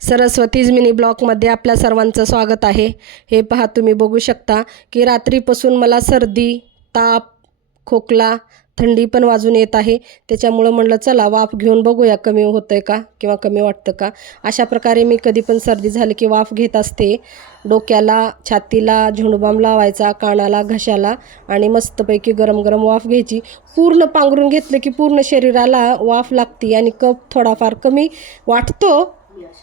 सरस्वतीज mini ब्लॉगमध्ये आपल्या सर्वांचं स्वागत आहे। हे पहा, तुम्ही बघू शकता की रात्रीपासून मला सर्दी, ताप, खोकला, थंडी पण वाजून येत आहे। त्याच्यामुळे म्हणलं चला वाफ घेऊन बघूया कमी होतंय का किंवा कमी वाटतं का। अशा प्रकारे मी कधी पण सर्दी झाली की वाफ घेत असते। डोक्याला, छातीला झुंडबाम लावायचा, कानाला, घशाला आणि मस्तपैकी गरम गरम वाफ घ्यायची। पूर्ण पांघरून घेतलं की पूर्ण शरीराला वाफ लागती आणि कफ थोडाफार कमी वाटतो,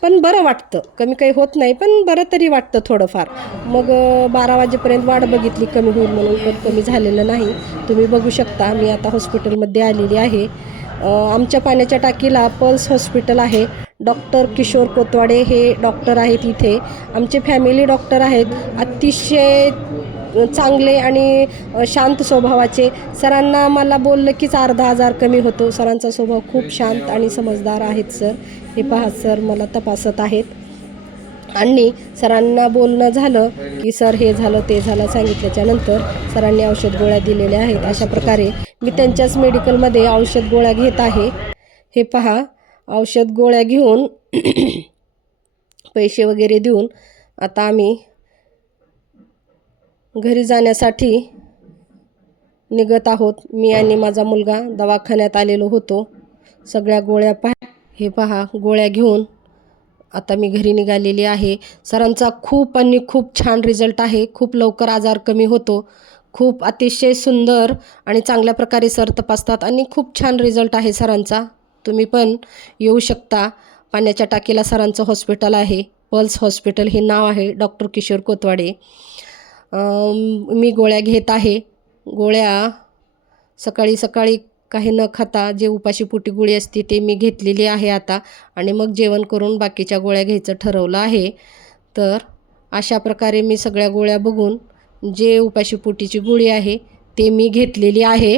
पण बरं वाटतं। कमी काही होत नाही, पण बरं तरी वाटतं थोडंफार। मग 12 वाजेपर्यंत वाट बघितली कमी होईल म्हणून, पण कमी झालेलं नाही। तुम्ही बघू शकता मी आता हॉस्पिटलमध्ये आलेली आहे। आमच्या पाण्याच्या टाकीला पल्स हॉस्पिटल आहे। डॉक्टर किशोर कोतवाडे हे डॉक्टर आहेत इथे। आमचे फॅमिली डॉक्टर आहेत, अतिशय चांगले आणि शांत स्वभावाचे। सरांना मला बोललं कीच अर्धा आजार कमी होतो। सरांचा स्वभाव खूप शांत आणि समजदार आहेत सर। हे पहा, सर मला तपासत आहेत आणि सरांना बोलणं झालं की सर हे झालं ते झालं सांगितल्याच्या नंतर सरांनी औषध गोळ्या दिलेल्या आहेत। अशा प्रकारे मी त्यांच्याच मेडिकलमध्ये औषध गोळ्या घेत आहे। हे पहा, औषध गोळ्या घेऊन पैसे वगैरे देऊन आता आम्ही घरी जाण्यासाठी निघत आहोत। मी आणि माझा मुलगा दवाखान्यात आलेलो होतो। सगळ्या गोळ्या हे पहा, गोळ्या घेऊन आता मी घरी निघालेली आहे। सरांचा खूप आणि खूप छान रिझल्ट आहे। खूप लवकर आजार कमी होतो। खूप अतिशय सुंदर आणि चांगल्या प्रकारे सर तपासतात आणि खूप छान रिझल्ट आहे सरांचा। तुम्ही पण येऊ शकता। पाण्याच्या टाकीला सरांचं हॉस्पिटल आहे, पल्स हॉस्पिटल हे नाव आहे, डॉक्टर किशोर कोतवाडे। मी गोळ्या घेत आहे। गोळ्या सकाळी सकाळी काही न खाता जे उपाशीपोटी गोळी असते ते मी घेतलेली आहे आता, आणि मग जेवण करून बाकीच्या गोळ्या घ्यायचं ठरवलं आहे। तर अशा प्रकारे मी सगळ्या गोळ्या बघून जे उपाशीपोटीची गोळी आहे ते मी घेतलेली आहे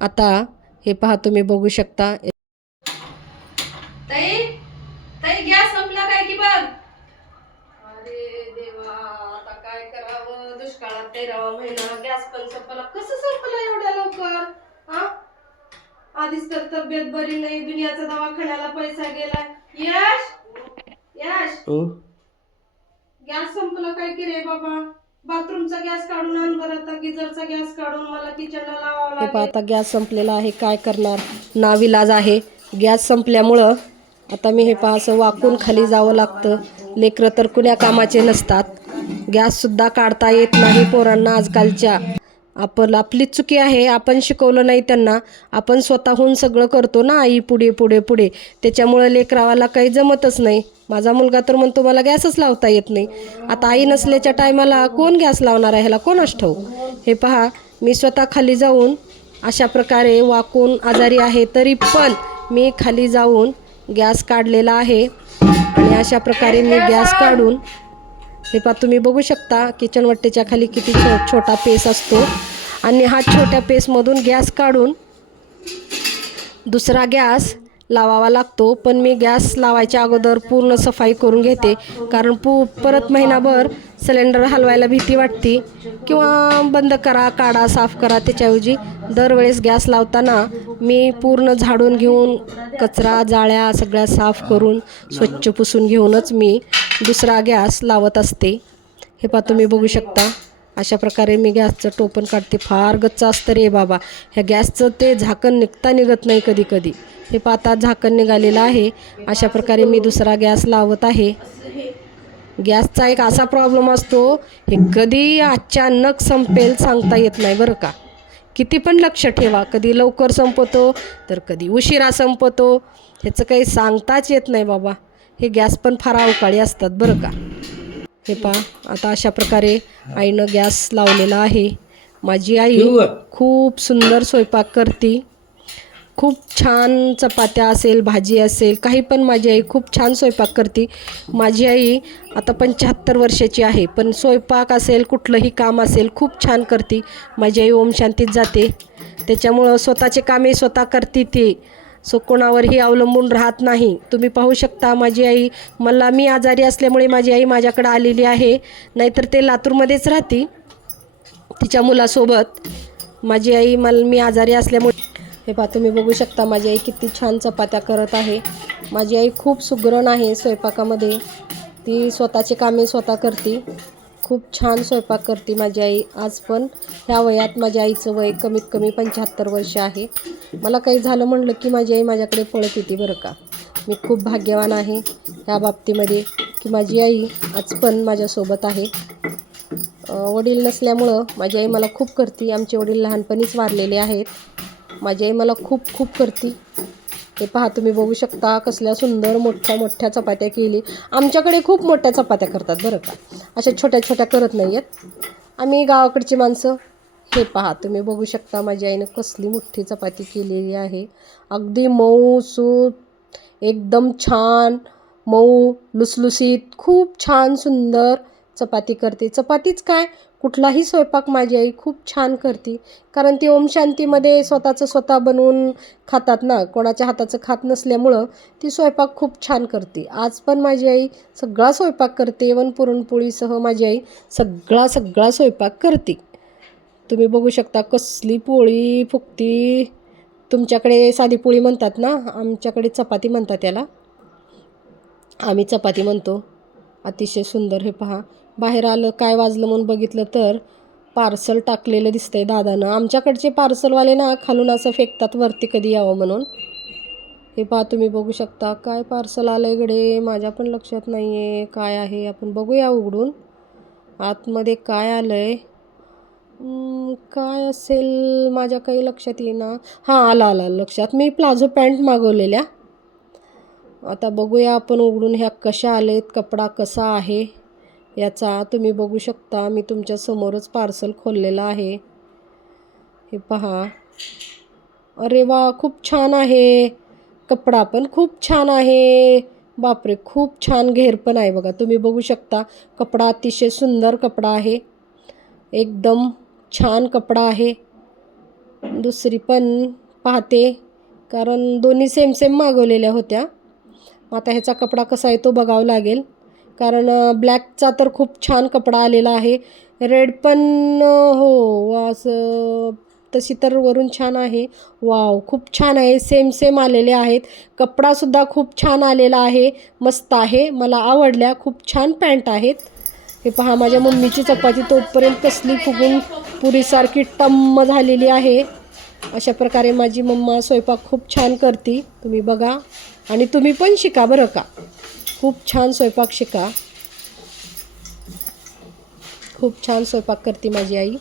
आता। हे पहा, तुम्ही बघू शकता। ताई ताई, गॅस संपला काय की बघ। अरे देवा, आता काय करावं। दुष्काळात 13वा महिना, गॅस पण संपला। कसं संपला एवढ्या लवकर? आधीच तर तब्येत बरी नाही, दुनियाचा दवाखान्याला पैसा गेला। यश यश, गॅस संपला काय की रे बाबा। बाथरूमचा गॅस काढून आण बरं, आता गिझरचा गॅस काढून मला किचनला लावावं लागेल। आता गॅस संपलेला आहे, काय करणार, नाविलाज आहे। गॅस संपल्यामुळं आता मी हे पहा असं वाकून खाली जावं लागतं। लेकरं तर कुण्या कामाचे नसतात, गॅससुद्धा काढता येत नाही पोरांना आजकालच्या। आपली चुकी आहे, आपण शिकवलं नाही त्यांना। आपण स्वतःहून सगळं करतो ना, आई पुढे पुढे पुढे, त्याच्यामुळं लेकरावाला काही जमतच नाही। माझा मुलगा तर म्हणतो मला गॅसच लावता येत नाही। आता आई नसल्याच्या टायमाला कोण गॅस लावणार आहे ह्याला, कोणास ठाऊक। हे पहा, मी स्वतः खाली जाऊन अशा प्रकारे वाकून आजारी आहे तरी पण मी खाली जाऊन गॅस काढलेला आहे। आणि अशा प्रकारे मी गॅस काढून, हे पहा तुम्ही बघू शकता, किचन वट्टेच्या खाली किती छोटा पेस असतो आणि हा छोट्या पेसमधून गॅस काढून दुसरा गॅस लावावा लागतो। पण मी गॅस लावायच्या अगोदर पूर्ण सफाई करून घेते, कारण परत महिनाभर सिलेंडर हलवायला भीती वाटते किंवा बंद करा, काढा, साफ करा। त्याच्याऐवजी दरवेळेस गॅस लावताना मी पूर्ण झाडून घेऊन कचरा जाळ्या सगळ्या साफ करून स्वच्छ पुसून घेऊनच मी दुसरा गॅस लावत असते। हे पहा तुम्ही बघू शकता, अशा प्रकारे मी गॅसचं टोपण काढते। फार गच्च असतं रे बाबा, ह्या गॅसचं ते झाकण निघत नाही कधी कधी। हे पहा, आता झाकण निघालेलं आहे। अशा प्रकारे मी दुसरा गॅस लावत आहे। गॅसचा एक असा प्रॉब्लेम असतो, हे कधी अचानक संपेल सांगता येत नाही बरं का। किती पण लक्ष ठेवा, कधी लवकर संपतो तर कधी उशिरा संपतो, ह्याचं काही सांगताच येत नाही बाबा। हे गॅस पण फार अवकाळी असतात बरं का। हे पहा, आता अशा प्रकारे आईनं गॅस लावलेला आहे। माझी आई खूप सुंदर स्वयंपाक करते, खूप छान चपात्या असेल, भाजी असेल, काही पण माझी आई खूप छान स्वयंपाक करते। माझी आई आता 75 वर्षाची आहे, पण स्वयंपाक असेल, कुठलंही काम असेल, खूप छान करते। माझी आई ओम शांतीत जाते, त्याच्यामुळं स्वतःचे कामे स्वतः करते ती, कोणावरही अवलंबून राहत नाही। तुम्ही पाहू शकता, माझी आई मी आजारी असल्यामुळे माझी आई माझ्याकडे आलेली आहे, नाहीतर ते लातूरमध्येच राहते तिच्या मुलासोबत। माझी आई मी आजारी असल्यामुळे, हे पहा तुम्ही बघू शकता, माझी आई किती छान चपात्या करत आहे। माझी आई खूप सुगरण आहे स्वयंपाकामध्ये. ती स्वतःची कामे स्वतः करते. खूप छान स्वयंपाक करते माझी आई. आज पण ह्या वयात माझ्या आईचं वय कमीत कमी 75 वर्ष आहे. मला काही झालं म्हणलं की माझी आई माझ्याकडे पळत येते बरं का. मी खूप भाग्यवान आहे ह्या बाबतीमध्ये की माझी आई आज पण माझ्यासोबत आहे. वडील नसल्यामुळं माझी आई मला खूप करते. आमचे वडील लहानपणीच वारलेले आहेत. माझी आई मला खूप खूप करते. हे पहा, तुम्ही बघू शकता कसल्या सुंदर मोठ्या मोठ्या चपात्या केली. आमच्याकडे खूप मोठ्या चपात्या करतात बरं का, अशा छोट्या छोट्या करत नाही आहेत. आम्ही गावाकडची माणसं. हे पहा, तुम्ही बघू शकता माझ्या आईनं कसली मोठी चपाती केलेली आहे. अगदी मऊ सूत, एकदम छान मऊ लुसलुसीत, खूप छान सुंदर चपाती करते. चपातीच काय, कुठलाही स्वयंपाक माझी आई खूप छान करते. कारण ती ओम शांतीमध्ये स्वतःचं स्वतः बनवून खातात ना, कोणाच्या हाताचं खात नसल्यामुळं ती स्वयंपाक खूप छान करते. आज पण माझी आई सगळा स्वयंपाक करते. इव्हन पुरणपोळीसह माझी आई सगळा स्वयंपाक करते. तुम्ही बघू शकता कसली पोळी फुगती. तुमच्याकडे साधी पोळी म्हणतात ना, आमच्याकडे चपाती म्हणतात त्याला. आम्ही चपाती म्हणतो. अतिशय सुंदर. हे पहा, बाहेर आलं काय वाजलं म्हणून बघितलं तर पार्सल टाकलेलं दिसतंय दादानं. आमच्याकडचे पार्सलवाले ना खालून असं फेकतात वरती कधी यावं म्हणून. हे पहा, तुम्ही बघू शकता काय पार्सल आलं आहे गडे. माझ्या पण लक्षात नाही आहे काय आहे. आपण बघूया उघडून आतमध्ये काय आलं आहे. काय असेल माझ्या काही लक्षात येईना. हां, आला लक्षात. मी प्लाझो पॅन्ट मागवलेल्या. आता बघूया आपण उघडून ह्या कशा आलेत, कपडा कसा आहे याचा. तुम्ही बघू शकता मी तुमच्या समोरच पार्सल खोललेलं आहे. हे पहा, अरे वा, खूप छान आहे. कपडा पण खूप छान आहे. बापरे, खूप छान घेर पण आहे बघा. तुम्ही बघू शकता कपडा अतिशय सुंदर कपडा आहे. एकदम छान कपडा आहे. दुसरी पण पाहते कारण दोन्ही सेम सेम मागवलेल्या होत्या. आता ह्याचा कपडा कसा आहे तो बघावं लागेल. कारण ब्लॅकचा तर खूप छान कपडा आलेला आहे. रेड पण हो असं तशी तर वरून छान आहे. वाव, खूप छान आहे. सेम सेम आलेले आहेत. कपडासुद्धा खूप छान आलेला आहे. मस्त आहे, मला आवडल्या. खूप छान पॅन्ट आहेत. हे पहा, माझ्या मम्मीची चपाती तोपर्यंत कसली फुगून पुरीसारखी टम्म झालेली आहे. अशा प्रकारे माझी मम्मा स्वयंपाक खूप छान करते. तुम्ही बघा आणि तुम्ही पण शिका बरं का. खूप छान स्वयंपाक शिका. खूप छान स्वयंपाक करते माझी आई.